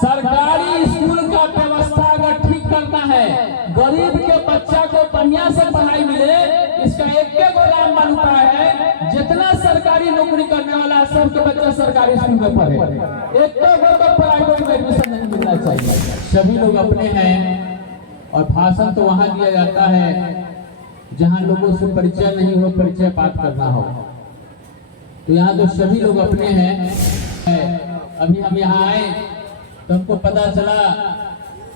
सरकारी स्कूल का व्यवस्था अगर ठीक करना है, गरीब के बच्चा को बढ़िया से पढ़ाई मिले, इसका एक रामबाण उपाय है। जितना सरकारी नौकरी करने वाला है सबके बच्चे सरकारी स्कूल में पढ़े, एक को प्राइवेट में एडमिशन नहीं मिलना चाहिए। सभी लोग अपने हैं और भाषण तो वहां दिया जाता है जहां लोगों से परिचय नहीं हो, परिचय बात करना हो। तो यहाँ तो सभी लोग अपने हैं। अभी हम यहाँ आए तो हमको पता चला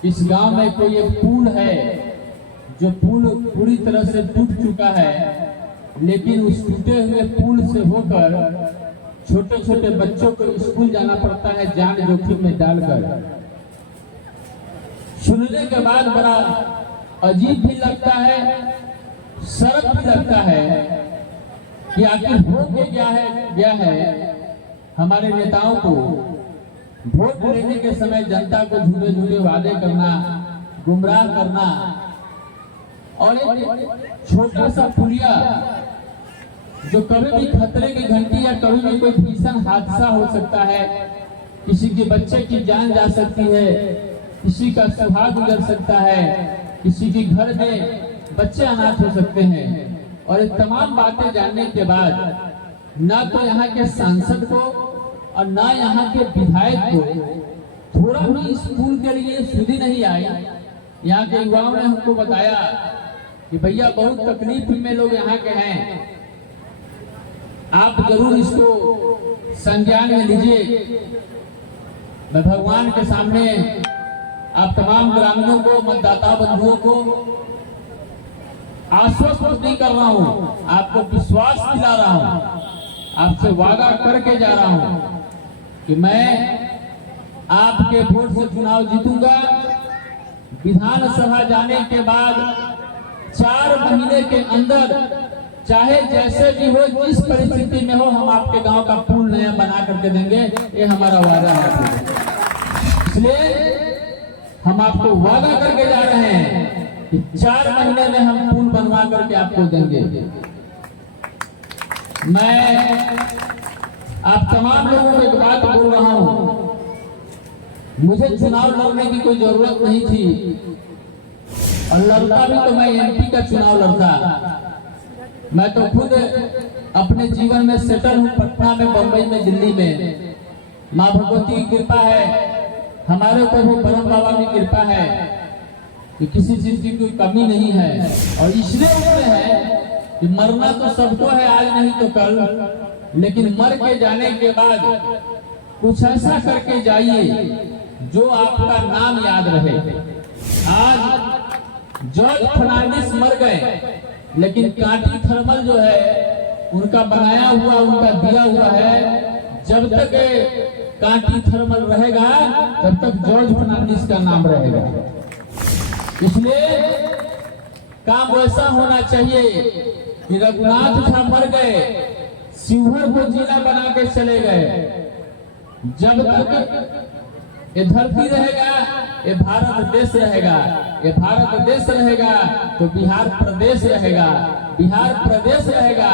इस गांव में कोई एक पुल है जो पुल पूरी तरह से टूट चुका है, लेकिन उस टूटे हुए पुल से होकर छोटे छोटे बच्चों को स्कूल जाना पड़ता है जान जोखिम में डालकर। सुनने के बाद बड़ा अजीब भी लगता है, शर्म भी लगता है कि आखिर हो गया है हमारे नेताओं को वोट लेने के समय जनता को झूठे झूठे वादे करना, गुमराह करना, और एक छोटा सा पुलिया जो कभी भी खतरे की घंटी या कभी भी कोई भीषण हादसा हो सकता है, किसी के बच्चे की जान जा सकती है, किसी का सुहाग गुजर सकता है, किसी के घर में बच्चे अनाथ हो सकते हैं। और ये तमाम बातें जानने के बाद ना तो यहाँ के सांसद को और ना यहाँ के विधायक को थोड़ा भी स्कूल के लिए सुधी नहीं आई। यहाँ के युवाओं ने हमको बताया कि भैया बहुत तकलीफ में लोग यहाँ के हैं, आप जरूर इसको संज्ञान में लीजिए। मैं भगवान के सामने आप तमाम ग्रामीणों को, मतदाता बंधुओं को आश्वस्त नहीं कर रहा हूँ, आपको विश्वास दिला रहा हूँ, आपसे वादा करके जा रहा हूँ कि मैं आपके वोट से चुनाव जीतूंगा। विधानसभा जाने के बाद 4 महीने के अंदर चाहे जैसे भी हो, जिस परिस्थिति में हो, हम आपके गांव का पुल नया बना करके देंगे, ये हमारा वादा है। इसलिए हम आपको वादा करके जा रहे हैं कि 4 महीने में हम पुल बनवा करके आपको देंगे। मैं आप तमाम लोगों को एक बात बोल रहा हूं, मुझे चुनाव लड़ने की कोई जरूरत नहीं थी, और लड़ता भी तो मैं एमपी का चुनाव लड़ता। मैं तो खुद अपने जीवन में सेटल हूँ, पटना में, बंबई में, दिल्ली में। माँ भगवती की कृपा है, हमारे ऊपर भी ब्रह्म बाबा की कृपा है कि किसी चीज की कोई कमी नहीं है। और इसलिए उसमें है कि मरना तो सबको है, आज नहीं तो कल, लेकिन मर के जाने के बाद कुछ ऐसा करके जाइए जो आपका नाम याद रहे। आज जॉर्ज फर्नांडिस मर गए, लेकिन कांटी थर्मल जो है उनका बनाया हुआ, उनका दिया हुआ है। जब तक कांटी थर्मल रहेगा तब तक जॉर्ज फर्नांडिस का नाम रहेगा। इसलिए काम वैसा होना चाहिए कि रघुनाथ झा मर गए, शिवहर को जिला बना के चले गए। जब तक ये धरती रहेगा, ये भारत देश रहेगा, ये भारत देश रहेगा तो बिहार प्रदेश रहेगा, बिहार प्रदेश रहेगा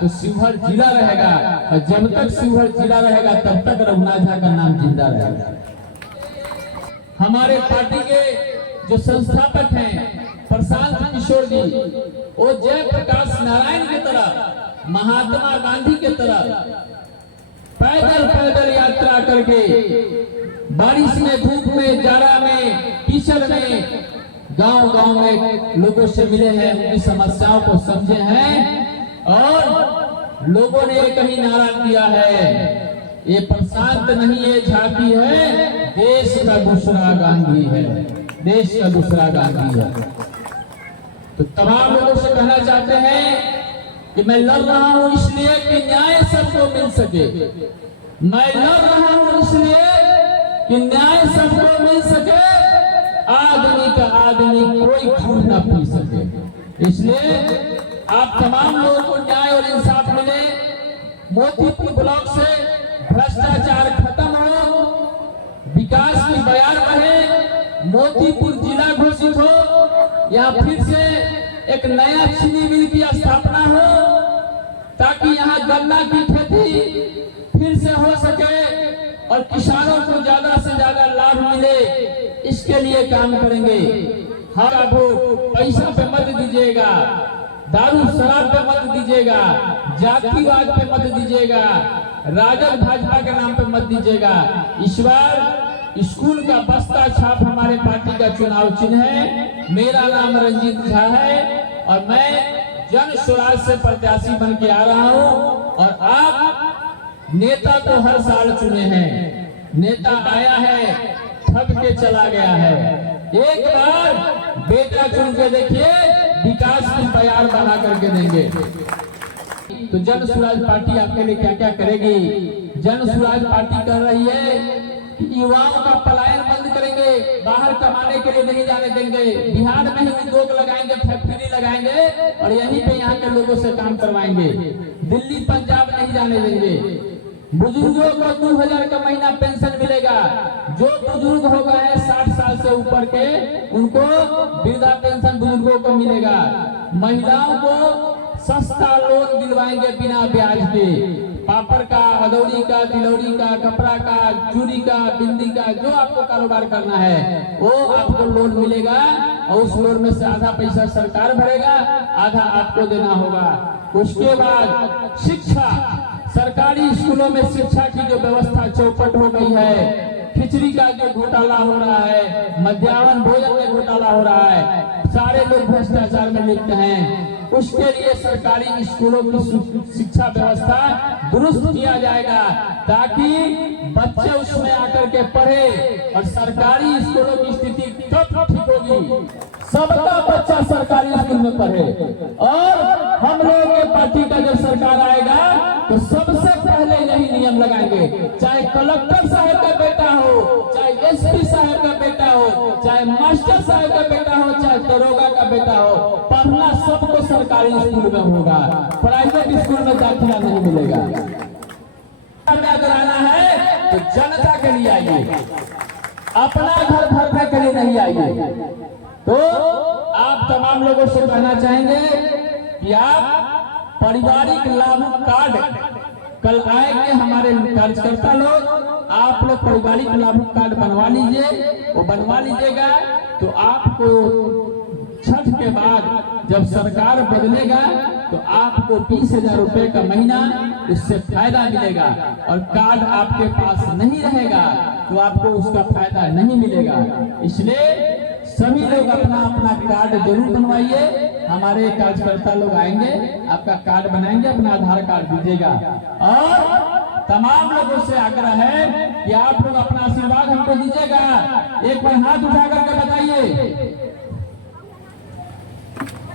तो शिवहर जिला रहेगा, और जब तक शिवहर जिला रहेगा तब तक रघुनाथ झा का नाम जिंदा रहेगा। हमारे पार्टी के जो संस्थापक हैं प्रशांत किशोर जी, वो जयप्रकाश नारायण की तरह, महात्मा गांधी की तरह पैदल पैदल यात्रा करके बारिश में, धूप में, जाड़ा में, कीचड़ में गांव गांव में लोगों से मिले हैं, उनकी समस्याओं को समझे हैं, और लोगों ने कहीं नारा दिया है, ये प्रशांत नहीं है, झांकी है, देश का दूसरा गांधी है, देश का दूसरा गांधी है। तो तमाम लोगों से कहना चाहते हैं कि मैं लड़ रहा हूं इसलिए कि न्याय सबको मिल सके, मैं लड़ रहा हूं इसलिए कि न्याय सबको मिल सके, आदमी का आदमी कोई खून न पी सके। इसलिए आप तमाम लोगों को न्याय और इंसाफ मिले, मोतीपुर ब्लॉक से भ्रष्टाचार खत्म हो, विकास की बयार रहे, मोतीपुर जिला घोषित हो, या फिर से एक नया चीनी मिल की स्थापना हो, ताकि यहाँ गन्ना की खेती फिर से हो सके और किसानों को ज्यादा से ज्यादा लाभ मिले, इसके लिए काम करेंगे। हर वोट पैसा पे मत दीजिएगा, दारू शराब पे मत दीजिएगा, जातिवाद पे मत दीजिएगा, राजद भाजपा के नाम पे मत दीजिएगा। इस बार स्कूल का बस्ता छाप हमारे पार्टी का चुनाव चिन्ह है। मेरा नाम रंजीत झा है और मैं जन स्वराज से प्रत्याशी बन के आ रहा हूं। और आप नेता तो हर साल चुने हैं, नेता आया है, ठग के चला गया है। एक बार बेटा चुन के देखिए, विकास की तैयार बना करके देंगे। तो जन स्वराज पार्टी आपके लिए क्या क्या करेगी? जन स्वराज पार्टी कर रही है कि युवाओं का पलायन बंद करेंगे, बाहर कमाने के लिए नहीं जाने देंगे, बिहार में ही उद्योग लगाएंगे, फैक्ट्री लगाएंगे और यहीं पे यहाँ के लोगों से काम करवाएंगे। दिल्ली पंजाब नहीं जाने देंगे। बुजुर्गों को 2000 का महीना पेंशन मिलेगा। जो बुजुर्ग हो गए हैं 60 साल से ऊपर के, उनको वृद्धा पेंशन बुजुर्गों को मिलेगा। महिलाओं को सस्ता लोन दिलवाएंगे बिना ब्याज के। पापड़ का, अदौरी का, तिलौरी का, कपड़ा का, चूड़ी का, बिंदी का, जो आपको कारोबार करना है वो आपको लोन मिलेगा और उस लोन में से आधा पैसा सरकार भरेगा, आधा आपको देना होगा। उसके बाद शिक्षा, सरकारी स्कूलों में शिक्षा की जो व्यवस्था चौपट हो गई है, खिचड़ी का जो घोटाला हो रहा है, मध्याह्न भोजन में घोटाला हो रहा है, सारे लोग भ्रष्टाचार में लिप्त हैं। उसके लिए सरकारी स्कूलों की शिक्षा व्यवस्था दुरुस्त किया जाएगा ताकि बच्चे उसमें आकर के पढ़े। और सरकारी स्कूलों की स्थिति कब ठीक होगी? सबका बच्चा सरकारी स्कूल में पढ़े। और हम लोगों के पार्टी का जब सरकार आएगा तो सबसे पहले यही नियम लगाएंगे, चाहे कलेक्टर साहब का बेटा हो, चाहे एसपी साहब का बेटा हो, चाहे मास्टर साहब का बेटा हो, चाहे दरोगा का बेटा हो, पढ़ना सबको सरकारी स्कूल में होगा, प्राइवेट स्कूल में दाखिला नहीं मिलेगा। अगर आना है तो जनता के लिए आइए, अपना घर भरने के लिए नहीं आइए। तो आप तमाम लोगों से कहना चाहेंगे कि आप पारिवारिक लाभ कार्ड कल आएंगे, हमारे कार्यकर्ता लोग, आप लोग पारिवारिक लाभ कार्ड बनवा लीजिए। वो बनवा लीजिएगा तो आपको छठ के बाद जब सरकार बदलेगा तो आपको 20,000 रुपए का महीना उससे फायदा मिलेगा। और कार्ड आपके पास नहीं रहेगा तो आपको उसका फायदा नहीं मिलेगा। इसलिए सभी लोग अपना अपना कार्ड जरूर बनवाइए। हमारे कार्यकर्ता लोग आएंगे, आपका कार्ड बनाएंगे, अपना आधार कार्ड दीजिएगा। और तमाम लोगों से आग्रह है कि आप लोग अपना आशीर्वाद हमको दीजिएगा। एक बार हाथ उठा करके बताइए,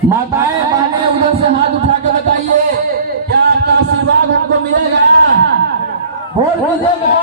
माताएं बहनें उधर से हाथ उठा के बताइए, क्या आपका आशीर्वाद हमको मिलेगा? वोट दीजिएगा।